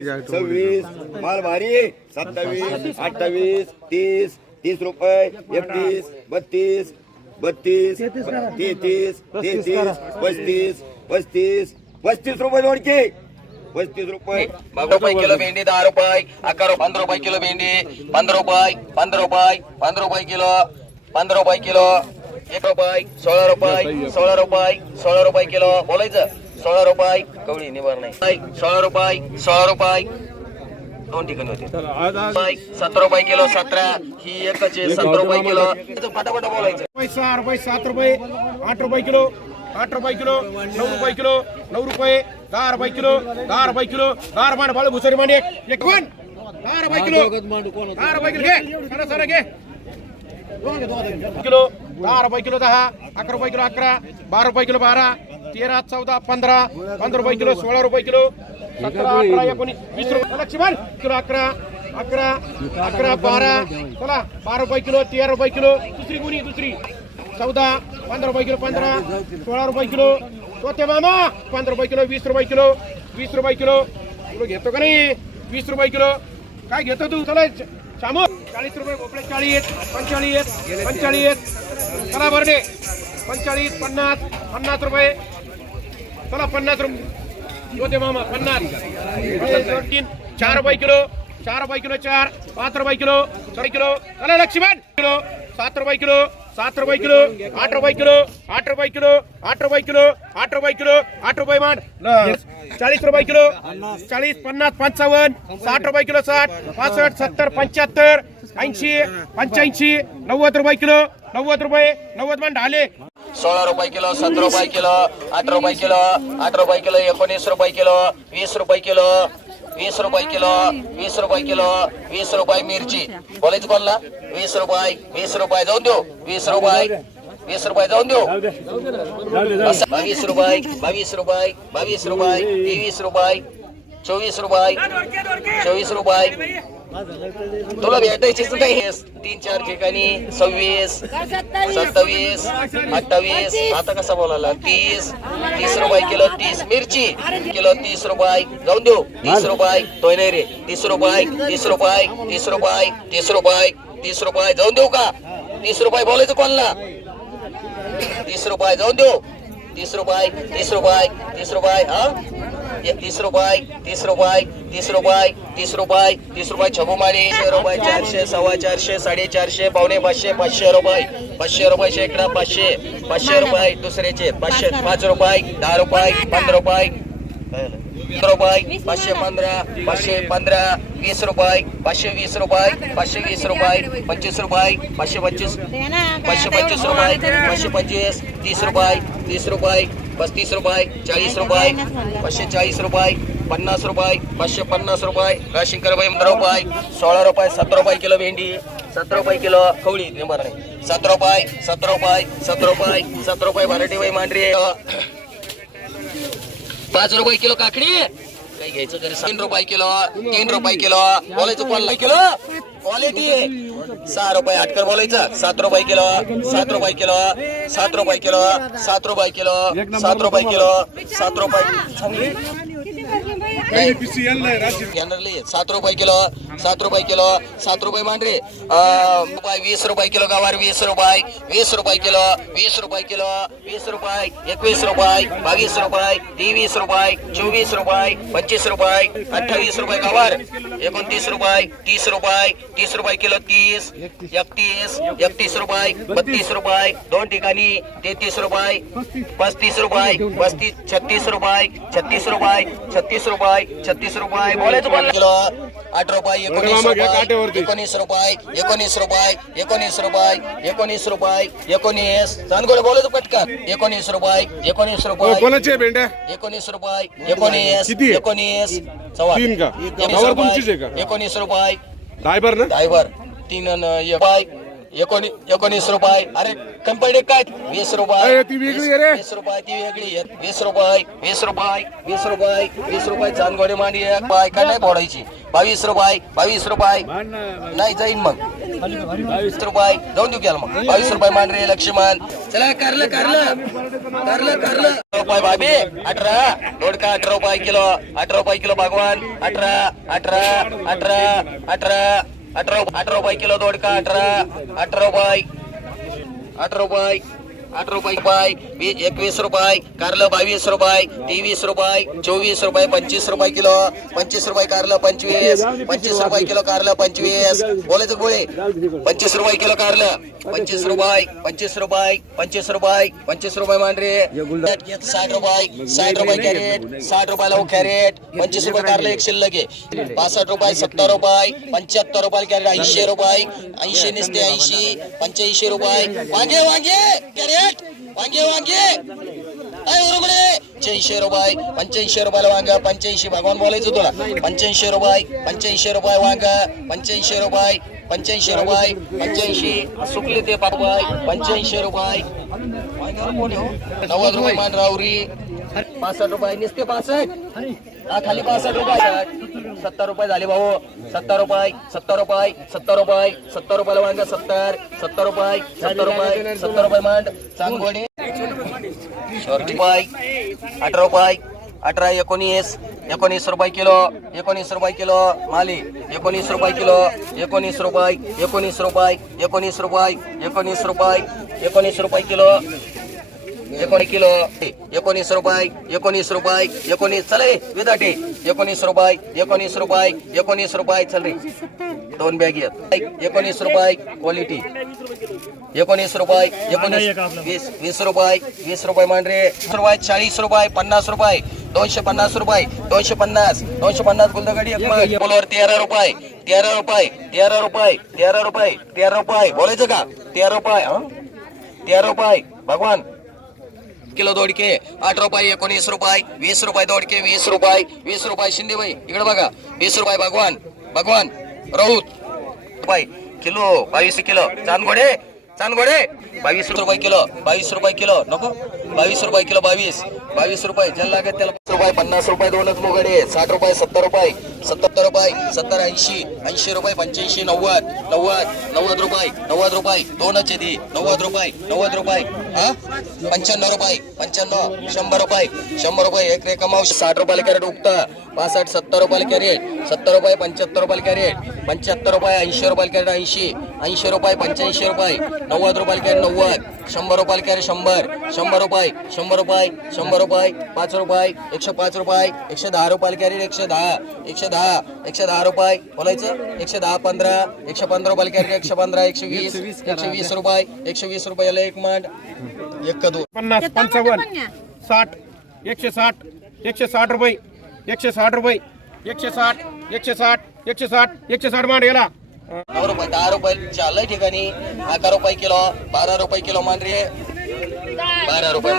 सव्वीस माल भारी सत्तावीस अठ्ठावीस तीस तीस रुपये एकतीस बत्तीस बत्तीस तेहतीस तेहतीस पस्तीस पस्तीस पस्तीस रुपये दोनशे पस्तीस रुपये. बारा रुपये किलो भेंडी दहा रुपये अकरा पंधरा रुपये किलो भेंडी पंधरा रुपये पंधरा रुपये पंधरा रुपये किलो पंधरा रुपये किलो एक रुपये सोळा रुपये सोळा रुपये सोळा रुपये किलो बोलायचं? सोळा रुपये कवळी निवार नाही सोळा रुपये सोळा रुपये. दोन ठिकाणी होते. रुपये, सतरा रुपये किलो सतरा. ही एकच आहे सतरा रुपये किलो. पटापट बोलायचं. सहा रुपये सात रुपये. आठ रुपये किलो आठ रुपये किलो नऊ रुपये किलो नऊ रुपये. दहा रुपये किलो दहा रुपये किलो. दहा रुपये बाळ भुसरी मांडी एक कोण? दहा रुपये किलो. दहा रुपये किलो. घे. सर सर घे. किलो दहा रुपये किलो दहा. अकरा रुपये किलो अकरा. बारा रुपये किलो बारा. तेरा चौदा पंधरा पंधरा रुपये किलो सोळा रुपये किलो सतरा अठरा एकोणीस वीस रुपये. लक्ष्मण किलो अकरा अकरा अकरा बारा. चला बारा रुपये किलो तेरा रुपये किलो दुसरी गुणी दुसरी. चौदा पंधरा रुपये किलो पंधरा. सोळा रुपये किलो. तो मामा पंधरा रुपये किलो वीस रुपये किलो वीस रुपये किलो. तुला घेतो का नाही? वीस रुपये किलो. काय घेतो तू? चला शामू चाळीस रुपये भोपळे चाळीस पंचेचाळीस पंचेचाळीस चला बर्डे. पंचेचाळीस पन्नास पन्नास रुपये. चला पन्नास रुपये होते मामा पन्नास तीन चार रुपये किलो चार रुपये किलो चार पाच रुपये किलो चार किलो चला लक्ष्मण किलो सात रुपये किलो सात रुपये किलो आठ रुपये किलो आठ रुपये किलो आठ रुपये किलो आठ रुपये किलो आठ रुपये मान चाळीस रुपये किलो चाळीस पन्नास पंचावन्न साठ रुपये किलो साठ पासष्ट सत्तर पंच्याहत्तर ऐंशी पंच्याऐंशी नव्वद रुपये किलो नव्वद रुपये नव्वद मान ढाले सोळा रुपये किलो सतरा रुपये किलो आठ रुपये किलो आठ रुपये किलो एकोणीस रुपये किलो वीस रुपये किलो वीस रुपये किलो वीस रुपये किलो वीस रुपये मिरची. बोलायचं कोणला? वीस रुपये वीस रुपये जाऊन देऊ. वीस रुपये वीस रुपये जाऊन देऊ. बावीस रुपये बावीस रुपये बावीस रुपये तेवीस रुपये चोवीस रुपये चोवीस रुपये तुला भेटायचीच नाही तीन चार ठिकाणी सव्वीस सत्तावीस अठ्ठावीस आता कसा बोलायला तीस तीस रुपये किलो तीस मिरची किलो तीस रुपये जाऊन देऊ तीस रुपये तो नाही रे तीस रुपये तीस रुपये तीस रुपये तीस रुपये तीस रुपये जाऊन देऊ का तीस रुपये बोलायचं कोणला तीस रुपये जाऊन देऊ तीस रुपये तीस रुपये तीस रुपये हा तीस रुपये तीस रुपये तीस रुपये तीस रुपये तीस रुपये छबू मारी रुपये चारशे सव्वा चारशे साडेचारशे पावणे पाचशे पाचशे रुपये पाचशे रुपये शेकडा पाचशे पाचशे रुपये दुसऱ्याचे पाचशे पाच रुपये दहा रुपये पंधरा रुपये रुपये पाचशे पंधरा पाचशे पंधरा वीस रुपये पाचशे वीस रुपये पाचशे वीस रुपये पंचवीस रुपये पाचशे पंचवीस पाचशे पंचवीस रुपये पाचशे पंचवीस तीस रुपये तीस रुपये पस्तीस रुपये चाळीस रुपये पाचशे चाळीस रुपये पन्नास रुपये पाचशे पन्नास रुपये. राशिंकर बाई पंधरा रुपये सोळा रुपये सतरा रुपये किलो भेंडी सतरा रुपये किलो खवळी नंबर नाही. सतरा रुपये सतरा रुपये सतरा रुपये सतरा रुपये मराठी बाई मांडरी पाच रुपये किलो काकडी. काही घ्यायचं तरी तीन रुपये किलो तीन रुपये किलो बोलायचं कोणला? किलो? क्वालिटी सहा रुपये आटकर बोलायचं. सात रुपये किलो सात रुपये किलो सात रुपये किलो सात रुपये किलो सात रुपये किलो सात रुपये जनरली सात रुपये किलो सात रुपये किलो सात रुपये मांडरे वीस रुपये किलो गवार वीस रुपये वीस रुपये किलो वीस रुपये किलो वीस रुपये एकवीस रुपये बावीस रुपये तेवीस रुपये चोवीस रुपये पंचवीस रुपये अठ्ठावीस रुपये गवार एकोणतीस रुपये तीस रुपये तीस रुपये किलो तीस एकतीस एकतीस रुपये बत्तीस रुपये दोन ठिकाणी तेहतीस रुपये पस्तीस रुपये पस्तीस छत्तीस रुपये छत्तीस रुपये छत्तीस रुपये छत्तीस रुपये बोलायचं बोल किलो आठ रुपये एकोणीस रुपये एकोणीस रुपये एकोणीस रुपये एकोणीस रुपये एकोणीस रुपये एकोणीस. चांदगोड बोलायचं पटकन. एकोणीस रुपये एकोणीस रुपये कोणाचे भेंड्या? एकोणीस रुपये एकोणीस? एकोणीस? एकोणीस रुपये का? एकोणीस रुपये. ड्रायव्हर ना? ड्रायव्हर. तीन अन एक रुपये एकोणीस एकोणीस रुपये. अरे कंपनी काय? वीस रुपये. ती वेगळी रे. वीस रुपये ती वेगळी आहे. वीस रुपये वीस रुपये वीस रुपये वीस रुपये. चांदगोडी मांडी एक बाय का नाही फोडायची बावीस रुपये बावीस रुपये. नाही जाईन मग. बावीस रुपये. जाऊन देऊ घ्याल मग. बावीस रुपये मान रे लक्ष्मण. चला कारलं कारलं. कारलं कारलं. रुपये बाबी अठरा. दोडका अठरा रुपये किलो. अठरा रुपये किलो भगवान. अठरा अठरा अठरा अठरा अठरा. अठरा अठरा रुपये किलो दोडका अठरा अठरा रुपये. अठरा रुपये. आठ रुपये रुपये एकवीस रुपये कारलं बावीस रुपये तेवीस रुपये चोवीस रुपये पंचवीस रुपये किलो पंचवीस रुपये कारलं पंचवीस पंचवीस रुपये किलो कारलं पंचवीस. बोलायचं गोळे? पंचवीस रुपये किलो कारलं पंचवीस रुपये पंचवीस रुपये पंचवीस रुपये पंचवीस रुपये मांडरे. साठ रुपये साठ रुपये कॅरेट साठ रुपयाला हो कॅरेट पंचवीस रुपये कारलं एक शिल्लक आहे. पासष्ट रुपये सत्तर रुपये पंच्याहत्तर रुपये कॅरेट ऐंशी रुपये ऐंशी निसते ऐंशी पंच्याऐंशी रुपये. वांगे वांगे कॅरेट. वांगे वांगे. पंच्याऐंशी रुपये पंच्याऐंशी रुपयाला वांग पंच्याऐंशी. भगवान बोलायचं तुला. पंच्याऐंशी रुपये पंच्याऐंशी रुपये वांग पंच्याऐंशी रुपये पंच्याऐंशी रुपये पंच्याऐंशी. सुकले ते पाठवाय पंच्याऐंशी रुपये. नव्वद रुपये मान रावरी पासष्ट रुपये. निसते पासष्ट. हा खाली पासष्ट रुपये सत्तर रुपये झाले भाऊ. सत्तर रुपये सत्तर रुपये सत्तर रुपये सत्तर रुपयाला मांड सत्तर सत्तर रुपये सत्तर रुपये सत्तर रुपये मांड. चांगोडे रुपये अठरा रुपये अठरा एकोणीस एकोणीस रुपये किलो एकोणीस रुपये किलो माली एकोणीस रुपये किलो एकोणीस रुपये एकोणीस रुपये एकोणीस रुपये एकोणीस रुपये एकोणीस रुपये किलो. एकोणीस किलो. एकोणीस रुपये एकोणीस रुपये एकोणीस. चले विदाटे एकोणीस रुपये एकोणीस रुपये एकोणीस रुपये चल रे. दोन बॅग येत. एकोणीस रुपये क्वालिटी एकोणीस रुपये एकोणीस. वीस वीस रुपये वीस रुपये मांडरे. वीस रुपये चाळीस रुपये पन्नास रुपये दोनशे पन्नास रुपये दोनशे पन्नास. दोनशे पन्नास गुलदगडी बोलवर तेरा रुपये तेरा रुपये तेरा रुपये तेरा रुपये तेरा रुपये. बोलायचं का? तेरा रुपये तेरा रुपये। भगवान किलो दोडके आठ रुपये एकोणीस रुपये वीस रुपये दोडके वीस रुपये वीस रुपये शिंदेबाई इकडे बघा वीस रुपये भगवान भगवान राऊत रुपये किलो बावीस किलो चांदगोडे चांदगोडे. बावीस रुपये किलो बावीस रुपये किलो नको. बावीस रुपये किलो बावीस. बावीस रुपये ज्याला लागेल त्याला रुपये पन्नास रुपये दोनच मोगडे. साठ रुपये सत्तर रुपये. सत्तर रुपये सत्तर ऐंशी. ऐंशी रुपये पंच्याऐंशी नव्वद. नव्वद नव्वद रुपये नव्वद रुपये. दोनच येते नव्वद रुपये नव्वद रुपये. हा? पंच्याण्णव रुपये पंच्याण्णव. शंभर रुपये शंभर रुपये. एक रे साठ रुपयाला कॅरेट उगता. पासष्ट सत्तर रुपयाला कॅरेट. सत्तर रुपये पंच्याहत्तर रुपयाला कॅरेट पंच्याहत्तर रुपये ऐंशी रुपयाला कॅरेट ऐंशी ऐंशी रुपये पंच्याऐंशी रुपये नव्वद रुपयाला कॅरेट नव्वद शंभर रुपयाला कॅरेट शंभर शंभर रुपये शंभर रुपये शंभर रुपये पाच रुपये एकशे पाच रुपये एकशे दहा रुपयाला कॅरेट एकशे दहा एकशे दहा एकशे दहा रुपये बोलायचं? एकशे दहा पंधरा एकशे पंधरा रुपयाला कॅरेट एकशे पंधरा एकशे वीस एकशे वीस रुपये एकशे वीस रुपयाला एक मांड एक कदू. पन्नास पंचावन्न साठ एकशे साठ एकशे साठ रुपये एकशे साठ रुपये एकशे साठ एकशे साठ एकशे साठ एकशे साठ मान गेला नऊ रुपये दहा रुपये चालय ठिकाणी अकरा रुपये किलो बारा रुपये किलो मांडरी बारा रुपये